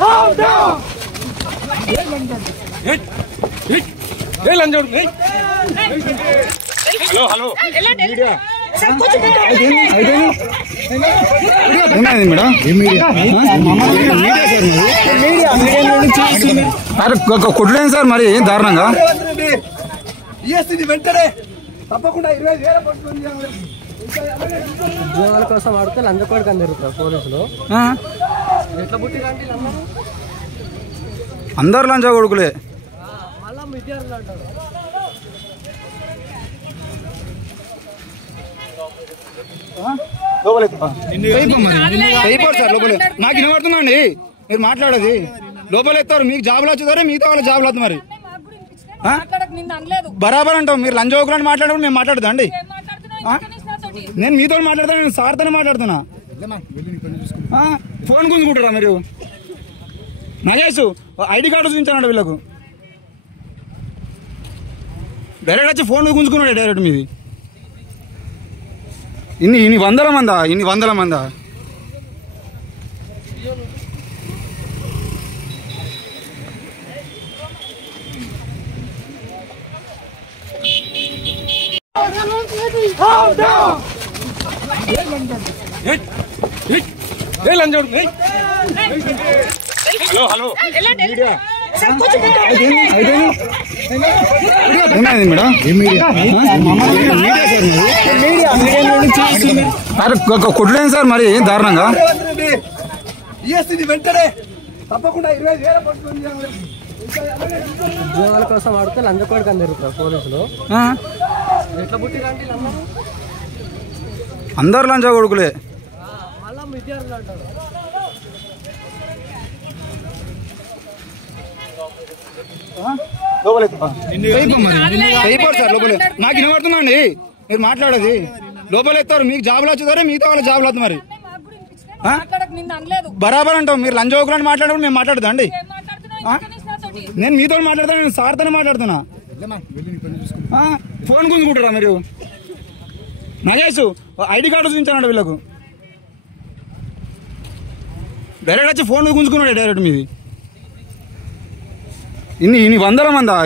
Hello hello కొట్టలేదు sir మరి దారుణంగా వెంటనే తప్పకుండా ఉద్యోగాల కోసం ఆడితే లంచకోడికి అందరు పోలీసులు ఎట్లా పుట్టిరండి అందరు లంచ కొడుకులే. మళ్ళా విద్యార్థులు అంటారు. అయిపోరు సార్ లోపలే. నాకు వినబడుతుందా అండి మీరు మాట్లాడేది? లోపల ఎత్తారు, మీకు జాబులు వచ్చేదారే మిగతా వాళ్ళ జాబులు అవుతుంది. మరి బరాబర్ అంటాం. మీరు లంచ కొడుకులని మాట్లాడడం మేము మాట్లాడదా అండి? నేను మీతో మాట్లాడతాను, నేను సార్తోనే మాట్లాడుతున్నా. ఫోన్ గుంజుకుంటారా మీరు? నగేష్ ఐడి కార్డు చూపించానండి వీళ్ళకు. డైరెక్ట్ వచ్చి ఫోన్ గుంజుకున్నాడు డైరెక్ట్ మీది. ఇన్ని వందల మందా? హలో హలో కొట్టలేదు సార్ మరి దారుణంగా వెంటనే తప్పకుండా ఉద్యోగాల కోసం ఆడితే లంచకోడికి అందరు పోలీసులు ఎట్లా పుట్టిరండి అందరు లంచ కొడుకులే. మళ్ళా విద్యార్థులు అంటారు. అయిపోరు సార్ లోపలే. నాకు వినబడుతుందా అండి మీరు మాట్లాడేది? లోపల ఎత్తారు, మీకు జాబులు వచ్చేదారే మిగతా వాళ్ళ జాబులు అవుతుంది. మరి బరాబర్ అంటాం. మీరు లంచ కొడుకులని మాట్లాడడం మేము మాట్లాడదా అండి? నేను మీతో మాట్లాడతాను, నేను సార్తోనే మాట్లాడుతున్నా. ఫోన్ గుంజుకుంటారా మీరు? నగేష్ ఐడి కార్డు చూపించానండి వీళ్ళకు. డైరెక్ట్ వచ్చి ఫోన్ గుంజుకున్నాడు డైరెక్ట్ మీది. ఇన్ని వందల మందా?